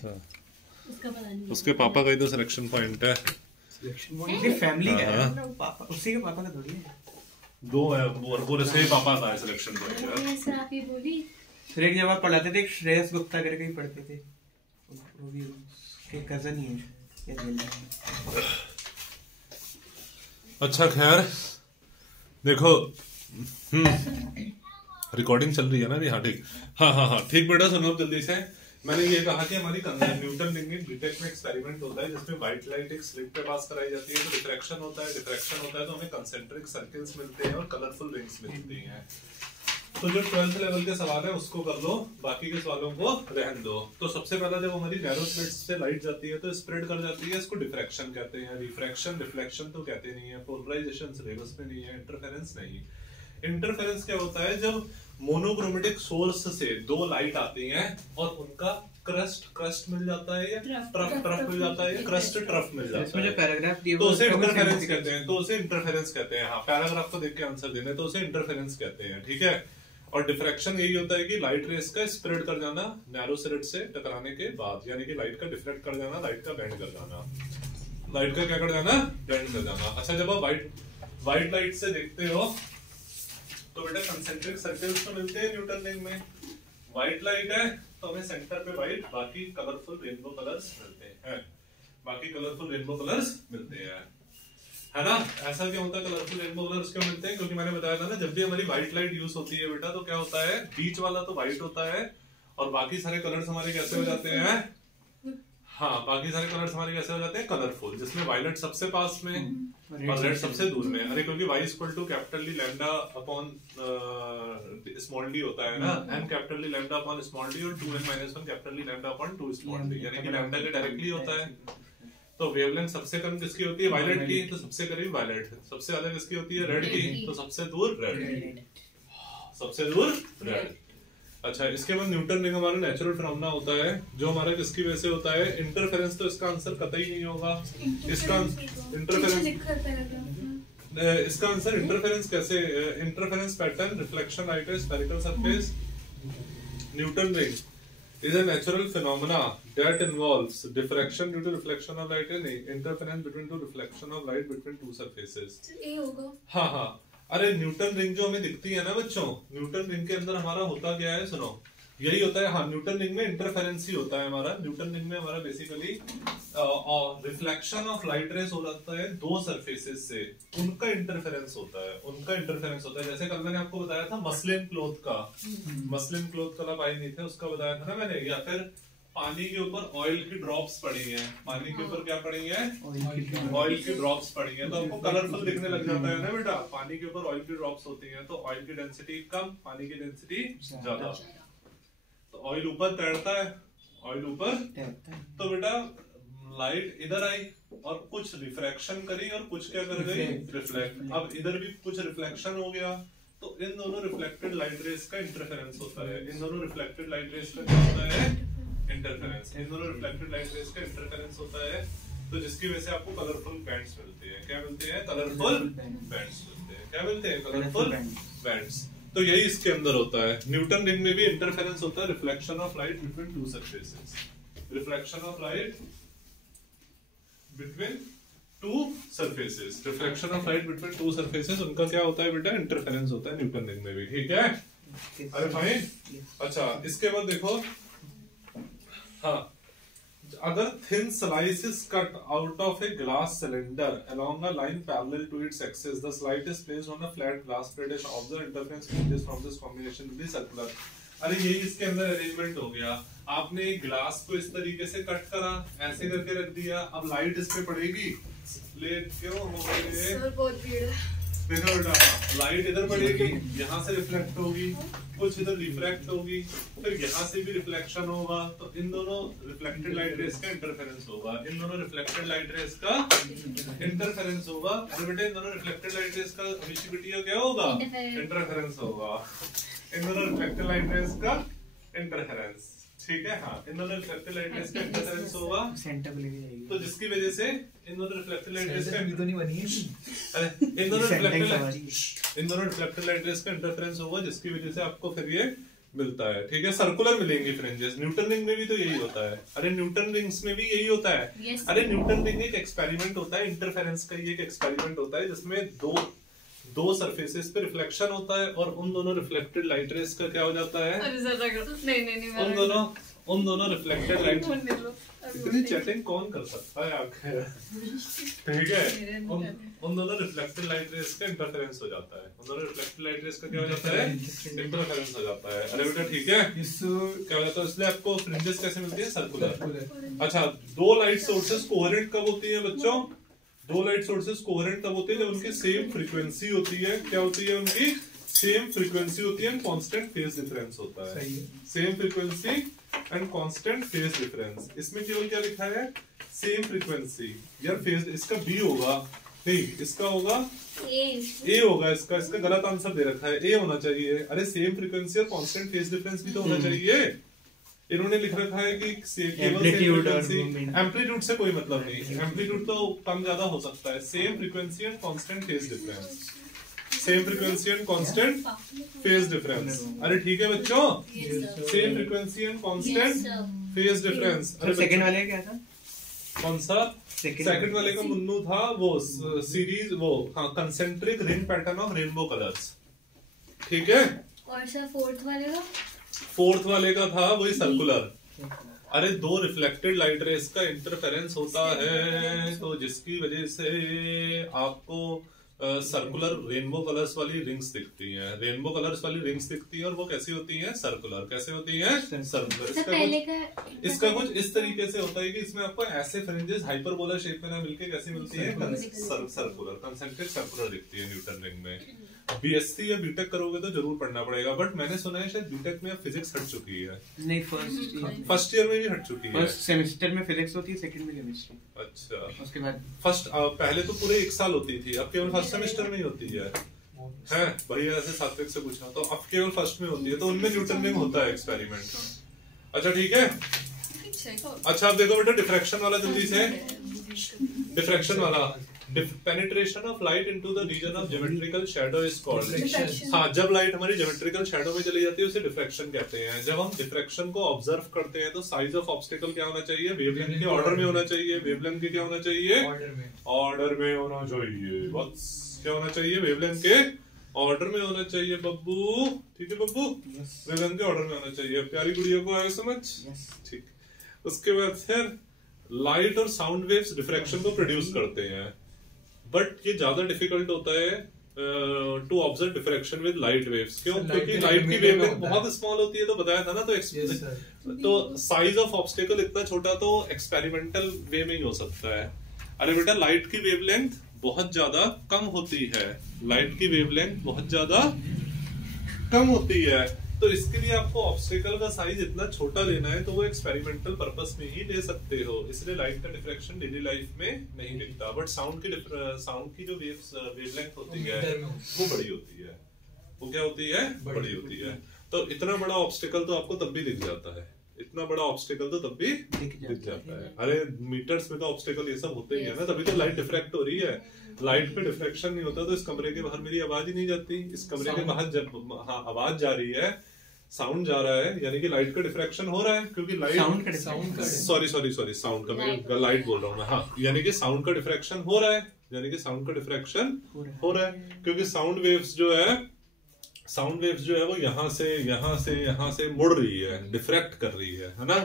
अच्छा, उसका पता नहीं, उसके पापा का ही तो सिलेक्शन पॉइंट है। सिलेक्शन पॉइंट की फैमिली का है ना, पापा उसी के पापा का थोड़ी है। दो है और पूरे से पापा का है सिलेक्शन पॉइंट यार। ऐसा आप ही बोली। फिर एक जब आप पढ़ाते थे, एक श्रेयस गुप्ता करके ही पढ़ते थे, वो भी उसके कजन ही है। अच्छा खैर देखो, रिकॉर्डिंग चल रही है ना अभी? हाँ ठीक, हाँ ठीक बेटा सुनो जल्दी से। मैंने ये कहा कि हमारी न्यूटन रिंग बीटेक में एक्सपेरिमेंट होता है जिसमें व्हाइट लाइट एक स्लिट पे पास कराई जाती है, तो डिफ्रैक्शन होता है तो हमें कंसेंट्रिक सर्कल्स मिलते हैं और कलरफुल रिंग्स मिलती हैं। तो जो 12th लेवल के सवाल है उसको कर लो, बाकी के सवालों को रहने दो। तो सबसे पहला जब हमारी नैरो स्लिट्स से लाइट जाती है तो स्प्रेड कर जाती है, इसको डिफ्रैक्शन कहते हैं। रिफ्रैक्शन रिफ्लेक्शन तो कहते नहीं है, पोलराइजेशन सिलेबस में नहीं है, इंटरफेरेंस नहीं। इंटरफेरेंस क्या होता है? जब मोनोक्रोमेटिक सोर्स से दो लाइट आती हैं और उनका क्रस्ट मिल जाता है या ट्रफ मिल जाता है या क्रस्ट ट्रफ मिल जाता है, पैराग्राफ दिए तो उसे इंटरफेरेंस कहते हैं। तो उसे इंटरफेरेंस कहते हैं। हाँ, पैराग्राफ को देख के आंसर देने, तो उसे इंटरफेरेंस कहते हैं। ठीक है। और डिफ्रैक्शन यही होता है कि लाइट रेस का स्प्रेड कर जाना नैरो स्लिट से टकराने के बाद, यानी कि लाइट का डिफ्लेक्ट कर जाना, लाइट का बेंड कर जाना, लाइट का क्या कर जाना? बेंड कर जाना। अच्छा, जब आप व्हाइट लाइट से देखते हो तो बेटा कंसेंट्रिक सर्कल्स तो मिलते हैं न्यूटन रिंग में। व्हाइट लाइट है तो हमें सेंटर पे व्हाइट, बाकी कलरफुल रेनबो कलर्स मिलते हैं। बाकी कलरफुल रेनबो कलर्स मिलते हैं, है ना? ऐसा क्यों होता है कलरफुल रेनबो कलर्स क्यों मिलते हैं? क्योंकि मैंने बताया था ना, जब भी हमारी व्हाइट लाइट यूज होती है बेटा तो क्या होता है, बीच वाला तो व्हाइट होता है और बाकी सारे कलर्स हमारे कैसे हो जाते हैं? हाँ, बाकी सारे कलर्स हमारे कैसे हो जाते हैं? कलरफुल, जिसमें वायलेट सबसे पास में और रेड सबसे दूर में। अरे क्योंकि y equal to capital D lambda upon small d होता है ना, n capital D lambda upon small d और 2n minus 1 capital D lambda upon 2 small d, यानी कि लैम्डा के डायरेक्टली होता है। तो वेवलेंथ सबसे कम किसकी होती है? वायलेट की। तो सबसे करीब वायलेट। सबसे ज्यादा किसकी होती है? रेड की। तो सबसे दूर रेड, सबसे दूर रेड। अच्छा, इसके बाद न्यूटन रिंग हमारा नेचुरल फिनोमेना होता है जो हमारा किसकी वजह से होता है? इंटरफेरेंस। तो इसका आंसर कतई नहीं होगा। इसका आंसर इंटरफेरेंस कैसे? इंटरफेरेंस पैटर्न, रिफ्लेक्शन लाइट है, spherical surface. Newton ring is a natural phenomena that involves diffraction due to reflection of light and interference between two reflection of light between two surfaces. ये होगा। हाँ, अरे Newton ring जो हमें दिखती है ना बच्चों, न्यूटन रिंग के अंदर हमारा होता क्या है? सुनो, यही होता है। हाँ, न्यूटन रिंग में इंटरफेरेंस ही होता है हमारा। न्यूटन रिंग में हमारा basically reflection of light rays हो जाता है दो सरफेसेस से, उनका इंटरफेरेंस होता है। जैसे कल मैंने आपको बताया था मसलिन क्लॉथ का, मसलिन क्लॉथ कल आप आई नहीं थे, उसका बताया था ना मैंने। या फिर पानी के ऊपर ऑयल की ड्रॉप्स पड़ी हैं, पानी के ऊपर क्या पड़ी हैं? ऑयल की ड्रॉप्स पड़ी हैं, तो आपको कलरफुल दिखने लग जाता है ना बेटा। पानी के ऊपर ऑयल की ड्रॉप्स होती हैं तो ऑयल की डेंसिटी कम, पानी की डेंसिटी ज्यादा। तो ऑयल ऊपर तैरता है, ऑयल ऊपर, तो बेटा लाइट इधर आई और कुछ रिफ्रैक्शन करी और कुछ क्या कर गई? रिफ्लेक्ट। अब इधर भी कुछ रिफ्लेक्शन हो गया, तो इन दोनों रिफ्लेक्टेड लाइट रेस का इंटरफेरेंस होता है। इन दोनों रिफ्लेक्टेड लाइट रेस का क्या होता है? इंटरफेरेंस। इन दोनों रिफ्लेक्टेड लाइट रेस का इंटरफेरेंस होता है, तो जिसकी वजह से आपको कलरफुल बैंड्स मिलते हैं। क्या मिलते हैं? कलरफुल बैंड्स मिलते हैं। क्या मिलते हैं? Colourful bands. तो यही इसके अंदर होता है। न्यूटन रिंग में भी इंटरफेरेंस होता है, reflection of light between two surfaces. Reflection of light between two surfaces, reflection of light between two surfaces, उनका क्या होता है बेटा? इंटरफेरेंस होता है न्यूटन रिंग में भी। ठीक है, अरे फाइन। अच्छा, इसके बाद देखो, हाँ, अगर thin slice is cut out of a glass cylinder along a line parallel to its axis, the slide is placed on a flat glass plate and observe interference fringes from this combination with the circular. अरे यही इसके अंदर arrangement हो गया। आपने glass को इस तरीके से कट करा, ऐसे करके रख दिया, अब लाइट इस पे पड़ेगी, क्यों हो गए? देखो बेटा, लाइट इधर पड़ेगी, यहाँ से रिफ्लेक्ट होगी, कुछ इधर रिफ्रैक्ट होगी, फिर यहाँ से भी रिफ्लेक्शन होगा, तो इन दोनों रिफ्लेक्टेड लाइट रेस का इंटरफेरेंस होगा। इन दोनों रिफ्लेक्टेड लाइट रेस का इंटरफेरेंस होगा। अरे बेटे, इन दोनों रिफ्लेक्टेड लाइट रेस का विसिबिलिटी क्या होगा? इंटरफेरेंस होगा। इन दोनों रिफ्लेक्टेड लाइट रेस का इंटरफेरेंस। ठीक है, हाँ, इन दोनों रिफ्लेक्टेड लाइट रेस का इंटरफेरेंस होगा, तो जिसकी वजह से इन दोनों रिफ्लेक्टेड लाइट रेस का तो नहीं बनी है। इन दोनों रिफ्लेक्टेड लाइट रेस का इंटरफेरेंस होगा, जिसकी वजह से आपको फिर ये मिलता है, ठीक है, सर्कुलर मिलेंगी फ्रिंजेस। न्यूटन रिंग में भी तो यही होता है। अरे न्यूटन रिंग्स में भी यही होता है। Yes, अरे न्यूटन रिंग एक एक्सपेरिमेंट होता है, इंटरफेरेंस का ही एक एक्सपेरिमेंट होता है, जिसमें दो सरफेसेस पे रिफ्लेक्शन होता है और उन दोनों रिफ्लेक्टेड लाइट रेस का क्या हो जाता है, नहीं उन दोनों रिफ्लेक्टेड लाइट। इतनी चैटिंग कौन कर सकता है आखिर, ठीक है। उन दोनों रिफ्लेक्टेड लाइट रेस का इंटरफेरेंस हो जाता है, उन दोनों रिफ्लेक्टेड लाइट रेस का क्या हो जाता है, इंटरफेरेंस हो जाता है। अरे बेटा ठीक है, क्या हो जाता है, इसलिए आपको फ्रिंजेस कैसे मिलती है, सर्कुलर। अच्छा, दो लाइट सोर्सेस कोहेरेंट कब होती है बच्चों, दो लाइट सोर्सेस कोहेरेंट तब होती है जब उनकी सेम फ्रीक्वेंसी होती है। क्या होती है, उनकी सेम फ्रीक्वेंसी होती है, कांस्टेंट फेज डिफरेंस होता है, same frequency and constant phase difference. इसमें केवल क्या लिखा है, सेम फ्रीक्वेंसी। यार फेज इसका बी होगा, नहीं इसका होगा ए होगा, इसका गलत आंसर दे रखा है, ए होना चाहिए। अरे सेम फ्रीक्वेंसी और कांस्टेंट फेज डिफरेंस भी तो होना चाहिए। इन्होंने लिख रखा है कि केवल एम्पलीट्यूड से कोई मतलब नहीं, एम्पलीट्यूड तो कम ज्यादा हो सकता है। Same frequency and constant phase difference, same frequency and constant phase difference. अरे ठीक है बच्चों, same frequency and constant phase difference. अरे सेकंड वाले क्या था, कौन सा सेकंड वाले का मुन्नू था, वो सीरीज वो हाँ, concentric ring pattern of rainbow colours, ठीक है। और सर फोर्थ वाले का था वही सर्कुलर। अरे दो रिफ्लेक्टेड लाइट रेस का इंटरफेरेंस होता है, तो जिसकी वजह से आपको सर्कुलर रेनबो कलर्स वाली रिंग्स दिखती हैं, रेनबो कलर्स वाली रिंग्स दिखती हैं, और वो कैसी होती हैं, सर्कुलर। कैसे होती हैं, सर्कुलर। इसका कुछ इस तरीके से होता है कि इसमें आपको ऐसे फ्रिंजेस हाइपरबोला शेप में ना मिलके कैसी मिलती है, सर्कुलर, कंसेंट्रिक सर्कुलर दिखती है न्यूटन रिंग में। बीएससी या बीटेक करोगे तो जरूर पढ़ना पड़ेगा, बट मैंने सुना है शायद बीटेक में अब फिजिक्स हट चुकी है। नहीं, फर्स्ट ईयर में भी हट चुकी है। फर्स्ट सेमेस्टर में फिजिक्स होती है, सेकंड में केमिस्ट्री। अच्छा, उसके बाद फर्स्ट पहले तो पूरे एक साल होती थी, अब केवल फर्स्ट सेमेस्टर में ही होती है भैया, ऐसे सात्विक से पूछना, तो अब केवल फर्स्ट में होती है, तो उनमें न्यूटन रिंग होता है एक्सपेरिमेंट। अच्छा ठीक है। अच्छा अब देखो बेटा डिफ्रैक्शन वाला जल्दी से, डिफ्रैक्शन वाला, penetration of light into the region of geometrical shadow is called. हाँ, जब लाइट हमारी ज्योमेट्रिकल शैडो में चली जाती है उसे डिफ्रैक्शन कहते हैं। जब हम डिफ्रैक्शन को ऑब्जर्व करते हैं तो साइज ऑफ ऑब्स्टिकल क्या होना चाहिए, वेवलेंथ के ऑर्डर में होना चाहिए। वेवलेंथ के क्या होना चाहिए, ऑर्डर में होना चाहिए। बस क्या होना चाहिए, वेवलेंथ के ऑर्डर में होना चाहिए बब्बू, ठीक है बब्बू, वेवलेंथ के ऑर्डर में होना चाहिए। प्यारी गुड़िया को आया समझ, ठीक। उसके बाद फिर लाइट और साउंड वेव्स डिफ्रैक्शन को प्रोड्यूस करते हैं, बट ये ज्यादा डिफिकल्ट होता है to observe diffraction with light waves. क्यों, क्योंकि लाइट की वेवलेंथ बहुत स्मॉल होती है, तो बताया था ना। तो साइज ऑफ ऑब्स्टिकल इतना छोटा तो एक्सपेरिमेंटल वे में ही हो सकता है। अरे बेटा लाइट की वेवलेंथ बहुत ज्यादा कम होती है, लाइट की वेवलेंथ बहुत ज्यादा कम होती है, तो इसके लिए आपको ऑब्स्टिकल का साइज इतना छोटा लेना है, तो वो एक्सपेरिमेंटल पर्पस में ही ले सकते हो। इसलिए लाइट का डिफ्रैक्शन डेली लाइफ में नहीं दिखता, बट साउंड की जो वेवलेंथ होती है वो बड़ी होती है। वो क्या होती है, बड़ी होती है। तो इतना बड़ा ऑब्स्टिकल तो आपको तब भी दिख जाता है, इतना बड़ा ऑब्स्टिकल तो तब भी दिख जाता है। अरे मीटर्स में तो ऑब्स्टिकल ये सब होते ही है ना, तभी तो लाइट डिफ्रैक्ट हो रही है। लाइट पे डिफ्रैक्शन नहीं होता तो इस कमरे के बाहर मेरी आवाज ही नहीं जाती। इस कमरे के बाहर जब आवाज जा रही है, साउंड जा रहा है, यानी कि लाइट का डिफ्रैक्शन हो रहा है, क्योंकि लाइट सॉरी साउंड का, मैं लाइट बोल रहा हूँ मैं, हाँ, यानी कि साउंड का डिफ्रैक्शन हो रहा है, यानी कि साउंड का डिफ्रैक्शन हो रहा है, क्योंकि साउंड वेव्स जो है वो यहाँ से मुड़ रही है, डिफ्रैक्ट कर रही है ना।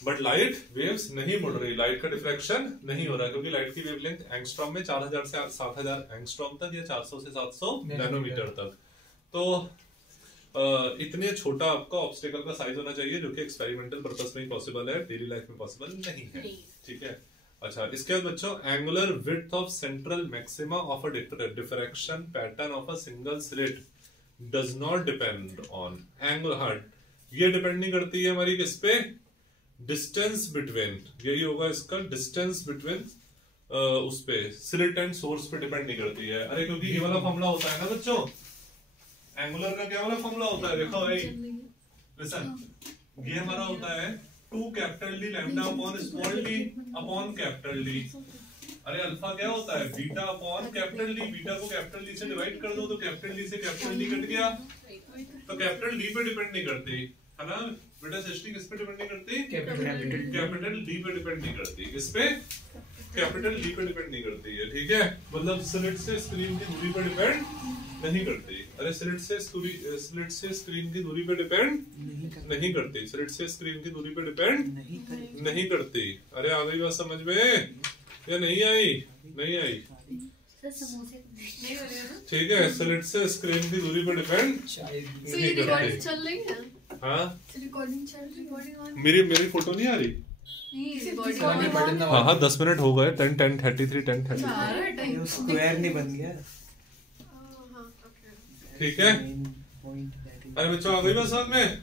बट लाइट वेव्स नहीं मुड़ रही, लाइट का डिफ्रैक्शन नहीं हो रहा, क्योंकि लाइट की वेवलेंथ एंगस्ट्रॉम में 4000 से 7000 एंगस्ट्रॉम तक या 400 से 700 नैनोमीटर तक। तो इतने छोटा आपका ऑब्स्टिकल का साइज होना चाहिए, जो कि एक्सपेरिमेंटल पर्पस में ही पॉसिबल है, डेली लाइफ में पॉसिबल नहीं है, ठीक है। अच्छा, इसके बाद बच्चों, angular width of central maxima of a diffraction pattern of a single slit does not depend on angular, ये डिपेंड नहीं करती है हमारी किस पे, डिस्टेंस बिटवीन, यही होगा इसका, डिस्टेंस बिटवीन उस पे स्लिट एंड सोर्स पे डिपेंड नहीं करती है। अरे क्योंकि ये वाला फॉर्मूला होता है ना बच्चों, एंगुलर का क्या वाला फॉर्मूला होता है, देखो भाई लिसन, ये हमारा होता है 2 capital D lambda upon small D upon capital D. अरे अल्फा क्या होता है, beta upon capital D, beta को कैपिटल डी से डिवाइड कर दो तो कैपिटल डी से कैपिटल डी कट गया, तो कैपिटल डी पे डिपेंड नहीं करती है ना बेटा। सृष्टि किस पे डिपेंड नहीं करती? कैपिटल डी पे डिपेंड नहीं करती। किस पे? कैपिटल डी पे डिपेंड नहीं करती है, ठीक है। मतलब स्लिट से स्क्रीन की दूरी पे डिपेंड नहीं करती। अरे स्लिट से स्क्रीन की दूरी पे डिपेंड नहीं करती। स्लिट से स्क्रीन की दूरी पे डिपेंड नहीं करती। अरे आ गई बात समझ में या नहीं आई? नहीं आई, ठीक है। स्लिट से स्क्रीन की दूरी पे डिपेंड नहीं करती। चल रही है? हाँ रिकॉर्डिंग मेरी फोटो नहीं आ रही? हाँ हाँ 10 मिनट हो गए। 10:33 10:33 स्क्वायर नहीं बन गया, ठीक है। अरे बच्चों आ गई बात समझ में?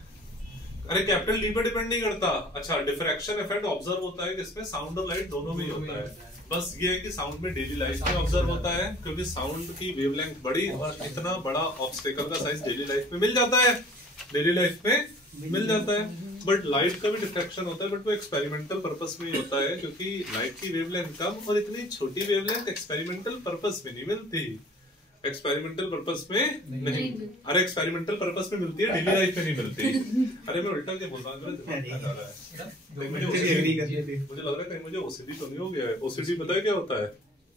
अरे कैपिटल डी पे डिपेंड नहीं करता। अच्छा डिफ्रैक्शन इफेक्ट ऑब्जर्व होता है किसमें? साउंड और लाइट दोनों में ही होता है। बस ये है कि साउंड में डेली लाइफ में ऑब्जर्व होता है क्योंकि साउंड की वेवलेंथ बड़ी और इतना बड़ा ऑब्स्टेकल का साइज डेली लाइफ में मिल जाता है। डेली लाइफ में मिल जाता है। बट लाइट का भी डिफ्रैक्शन होता है, बट वो एक्सपेरिमेंटल पर्पस में ही होता है क्योंकि लाइट की वेवलेंथ कम और इतनी छोटी वेवलेंथ एक्सपेरिमेंटल पर्पस में नहीं मिलती। एक्सपेरिमेंटल पर्पस में नहीं। अरे एक्सपेरिमेंटल पर्पस में मिलती है, डेली लाइफ में नहीं मिलती। अरे मैं उल्टा क्या बोल रहा हूँ, मुझे लग रहा है कहीं मुझे ओसीडी तो नहीं हो गया है। ओसीडी पता है क्या होता है?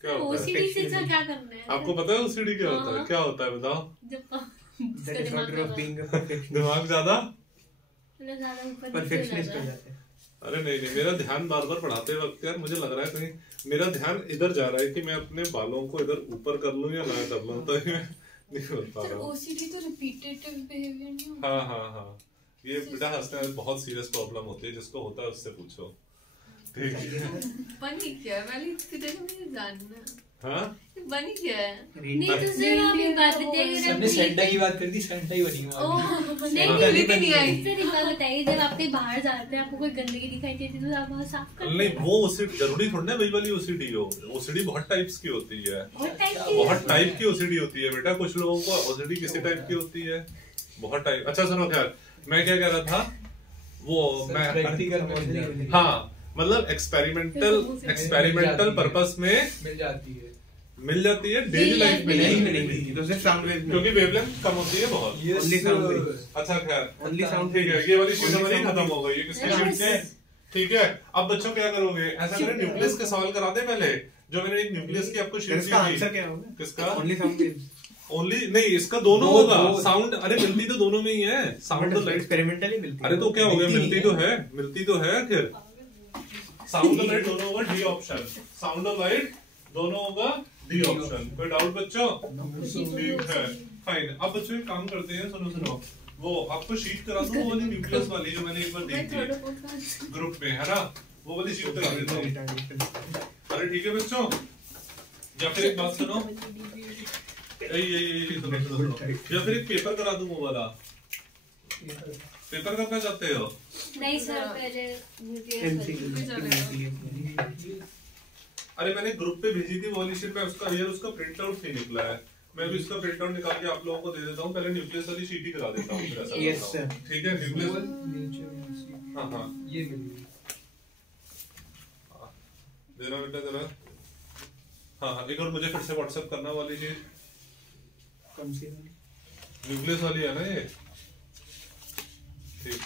क्या होता है? ओसीडी से क्या करना है? आपको पता है ओसीडी क्या होता है? क्या होता है बताओ? दिमाग ज्यादा परफेक्शनिस्ट हो जाते हैं। अरे नहीं, मेरा ध्यान बार बार पढ़ाते वक्त यार मुझे लग रहा है कहीं मेरा ध्यान इधर जा रहा है कि मैं अपने बालों को इधर ऊपर कर लूं या ना कर लूं, तो नहीं कर पा रहा हूं। ओसीडी तो रिपीटेटिव बिहेवियर नहीं होता? हाँ ये बेटा हंसने में बहुत सीरियस प्रॉब्लम होती है। जिसको होता है उससे पूछो, ठीक है। बनी क्या है वाली तेरे को मुझे जानना है। हाँ बनी क्या है? नहीं तो सर आप ये बात बताइए, सबने सेंटा की बात कर दी, सेंटा ही बनी नहीं आई। सर एक बात बताइए, जब आप कहीं बाहर जाते हैं आपको कोई गंदगी दिखाई देती है तो आप वहाँ साफ करते हैं? नहीं वो ओसीडी जरूरी थोड़ी ना वही वाली ओसीडी हो। ओसीडी बहुत टाइप्स की होती है, बहुत टाइप की ओसीडी होती है बेटा। कुछ लोगों को ओसीडी किसी टाइप की होती है, बहुत टाइप। अच्छा सुनो खैर मैं क्या कह रहा था वो मैं हाँ मतलब एक्सपेरिमेंटल पर्पस में मिल जाती है डेली लाइफ में नहीं मिलेगी क्योंकि वेवलेंथ कम होती है बहुत। अच्छा खैर ओनली साउंड, ठीक है। ये वाली शीट हमारी खत्म हो गई। ये किसकी शीट है? ठीक है। अब बच्चों क्या करोगे? ऐसा करें न्यूक्लियस के सवाल करा दे पहले। जो मैंने एक न्यूक्लियस की आपको शीट दी इसका आंसर क्या होगा? किसका? Only sound. ओनली नहीं, इसका दोनों होगा। साउंड अरे मिलती तो दोनों में ही है। साउंड और लाइट एक्सपेरिमेंटल ही मिलती है। अरे तो क्या हो गया? मिलती तो है आखिर। साउंड और लाइट दोनों होगा डी ऑप्शन। साउंड और लाइट दोनों होगा डी ऑप्शन। कोई डाउट बच्चों? ठीक है फाइन। अब बच्चों एक काम करते हैं, सुनो वो आपको शीट करा दूं वो वाली न्यूक्लियस वाली जो मैंने एक बार दी थी ग्रुप में, है ना? वो वाली शीट करा देता हूं। अरे ठीक है बच्चों। या फिर एक बात सुनो, यही सुनो। या फिर एक पेपर करा दूं वो वाला। पेपर करना चाहते हो? नहीं सर पहले अरे मैंने ग्रुप पे भेजी थी वो वाली शीट में, उसका प्रिंट आउट नहीं निकला है। मैं भी इसका प्रिंट आउट निकाल के आप लोगों को दे देता हूँ। पहले न्यूक्लियस वाली शीट ही करा देता हूँ फिर ऐसा करता हूँ, ठीक है? न्यूक्लियस हाँ ये देना बेटा जरा। हाँ एक और मुझे फिर से व्हाट्सएप करना वाली चीज। कौन सी? न्यूक्लियस वाली है ना ये? ठीक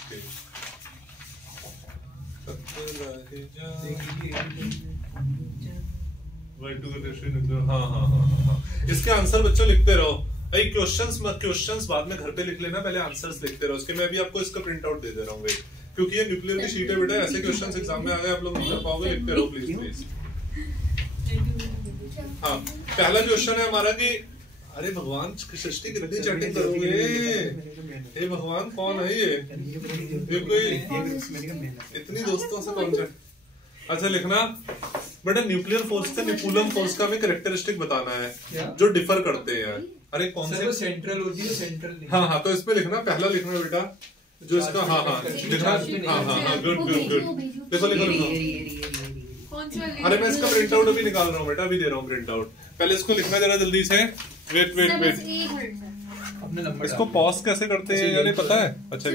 हाँ। इसके आंसर बच्चों लिखते रहो। क्वेश्चंस बाद में घर पे लिख लेना, पहले आंसर्स लिखते रहो इसके। मैं भी आपको इसका प्रिंट आउट दे दे रहा हूँ क्योंकि ये न्यूक्लियर की शीट है बेटा। ऐसे क्वेश्चंस एग्जाम में आ गए आप लोग नहीं कर पाओगे। लिखते रहो प्लीज। हाँ पहला क्वेश्चन है हमारा कि अरे भगवान सृष्टि कितनी चैटिंग करोगे? हे भगवान कौन है ये कोई इतनी दोस्तों से कौन चैट? अच्छा लिखना बेटा न्यूक्लियर फोर्स से निपुलम फोर्स का भी कैरेक्टरिस्टिक बताना है जो डिफर करते हैं। अरे कौन से? सेंट्रल होती है, सेंट्रल नहीं। हाँ तो इसमें लिखना, पहला लिखना बेटा जो इसका हाँ लिखना। हाँ गुड। देखो अरे मैं इसका प्रिंट आउट अभी निकाल रहा हूँ बेटा, अभी दे रहा हूँ प्रिंट आउट। पहले इसको लिखना जरा जल्दी से। वेट अपने नंबर इसको पॉज कैसे करते हैं यार पता है? अच्छा